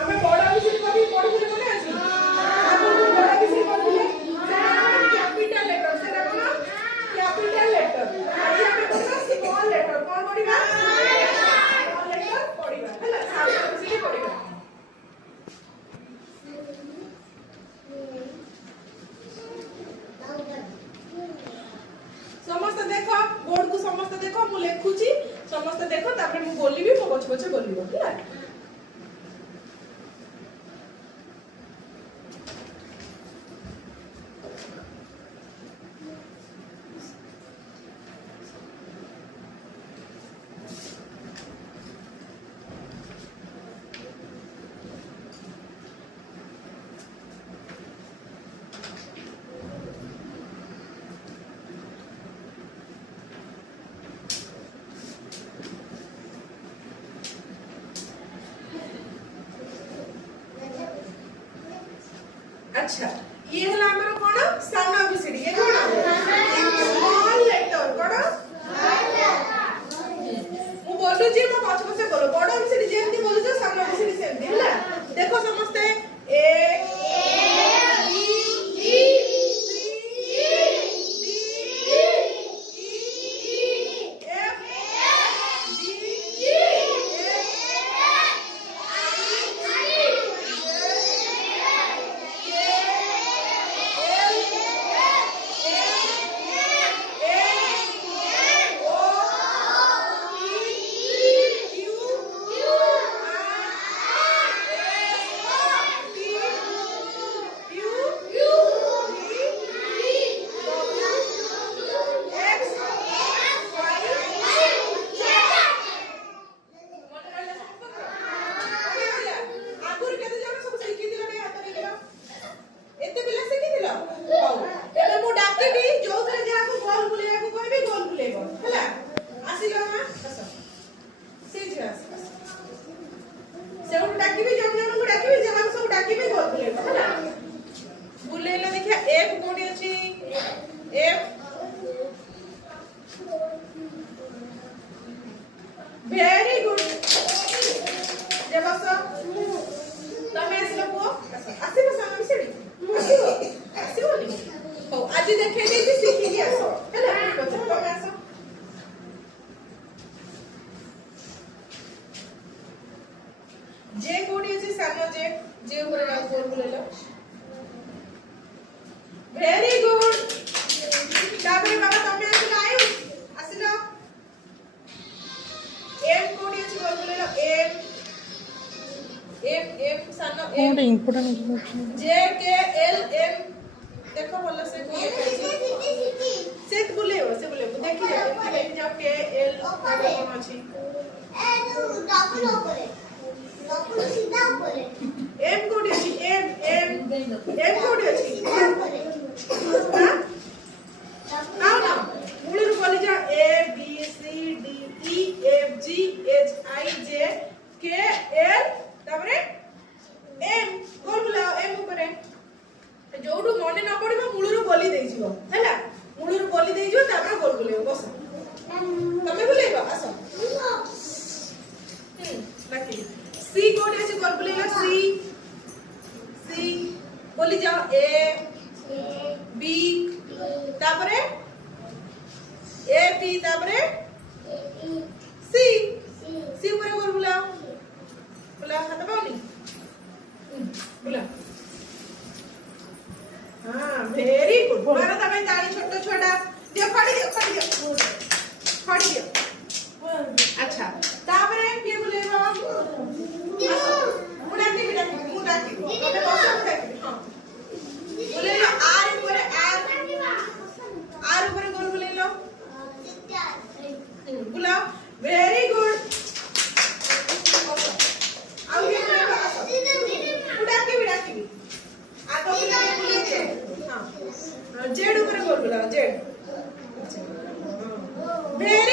ଆମେ ବଡ ବିଷୟ କରି ପଢିଥିଲେ ମନେ ଅଛି ଆଗରୁ ବଡ ବିଷୟ କରିଥିଲେ କ୍ୟାପିଟାଲ ଲେଟର ସେଟା କଣ କ୍ୟାପିଟାଲ ଲେଟର ଆଜି ଆମେ ପଢିବା ସ୍ମଲ ଲେଟର କଣ ପଢିବା ସ୍ମଲ ଲେଟର ପଢିବା ହେଲା ସାତ ବିଷୟ ପଢିବା समस्त देख बोर्ड को समस्त देख मु लिखुची समस्त देख तापर मु बोलिबी मो पछ पछ बोलिबो ହେଲା अच्छा ये हला हमर कोन सान एबीसीडी ये कोन स्मॉल लेटर कोन मु बोलु जे मो पछ पछ बोलो बड़ एबीसीडी जेमती बोलु छ सान एबीसीडी सेमती हला देखो समस्त ए वेरी गुड जे बस तमे आसिलो को आसिबो सामने सेडी आसिबो नी हो आज देखे दे कि सीखी कि आसो हैला तमे आसो जे कोडी अछि सानो जे ऊपर राउ गोल बोलेलो वेरी गुड ताबरे बाबा तमे आसिलो आयु आसिलो एम कोडी अछि गोल बोलेलो एम सानो एम इंपोर्टेंट जे के एल एम देखो बोलो से को से बोलेओ देखि जाओ के एल कोन अछि डबल ऊपर सीधा ऊपर एम कोडी अछि एम कोडी अछि हां ना मूलरु बोली जा A B C D E F G H I J K L ताबरे M गोल बुलाओ एम ऊपर जोडू मने न पड़िबो मूलरु बोली देई जिवो हैला मूलरु बोली देई जिवो ताबरे गोल बुलाओ बस तमे बुलाइबो आसो बाकी सी कोड अछि गोल बुलाइलो सी बोली जाओ ए बी ताबरे ए बी ताबरे सी ऊपर गोल बुलाओ हाथ पाउनी बुला हां वेरी गुड मारो तमे ताली छोटो छोटा दियो खड़ी दियो अच्छा ताबरे के बुलेबो मुडा के तमे बस हां बुलेलो आर ऊपर गोल बुलेलो बुलाओ वेरी गुड आउ ये मुडा के आगो बुले जे हां जेड ऊपर गोल बुलाओ जेड वेरी